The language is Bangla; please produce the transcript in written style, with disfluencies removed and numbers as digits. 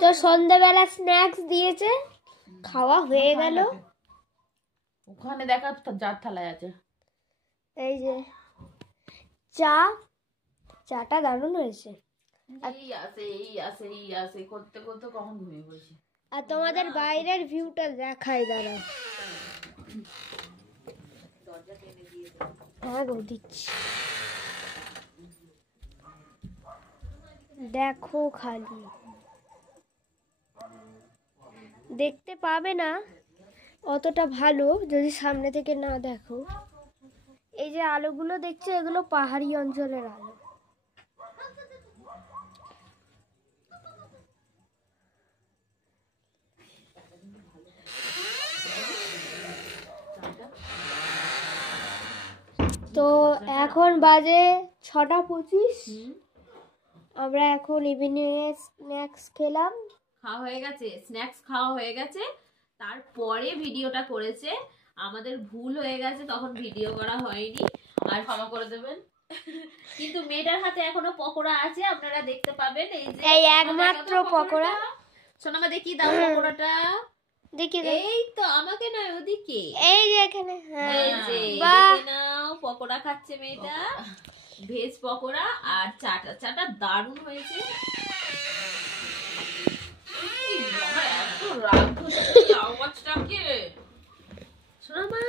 তো সন্ধ্যাবেলা স্ন্যাক্স দিয়েছে, খাওয়া হয়ে গেল। ওখানে দেখা যার থালায় আছে। এই যে চাটা দারুণ হয়েছে। এই আসে করতে করতে কখন ঘুমিয়ে পড়েছি। আর তোমাদের বাইরের ভিউটা দেখাই, দাঁড়াও। হ্যাঁ গো দিচ্ছি, দেখো খালি। দেখতে পাবে না অতটা ভালো যদি সামনে থেকে না দেখো। এই যে আলোগুলো দেখছো, এগুলো পাহাড়ি অঞ্চলের আলো। তো এখন বাজে 6:25। আমরা এখন ইভিনিং এ স্ন্যাক্স খেলাম। খাওয়া হয়ে গেছে, স্ন্যাক্স খাওয়া হয়ে গেছে, তারপরে ভিডিওটা করেছে। আমাদের ভুল হয়ে গেছে, তখন ভিডিও করা হয়নি, আর ক্ষমা করে দেবেন। কিন্তু মেয়েটার হাতে এখনো পকোড়া আছে, আপনারা দেখতে পাবেন। এই একমাত্র পকোড়া। সোনামা দেখি দাও পকোড়াটা, দেখি। এই তো আমাকে নয়, ওদিকে। এই যে এখানে, এই যে দেখে নাও, পকোড়া খাচ্ছে মেয়েটা, ভেজ পকোড়া। আর চাটা দারুণ হয়েছে। আওয়াজটাকে সোনামা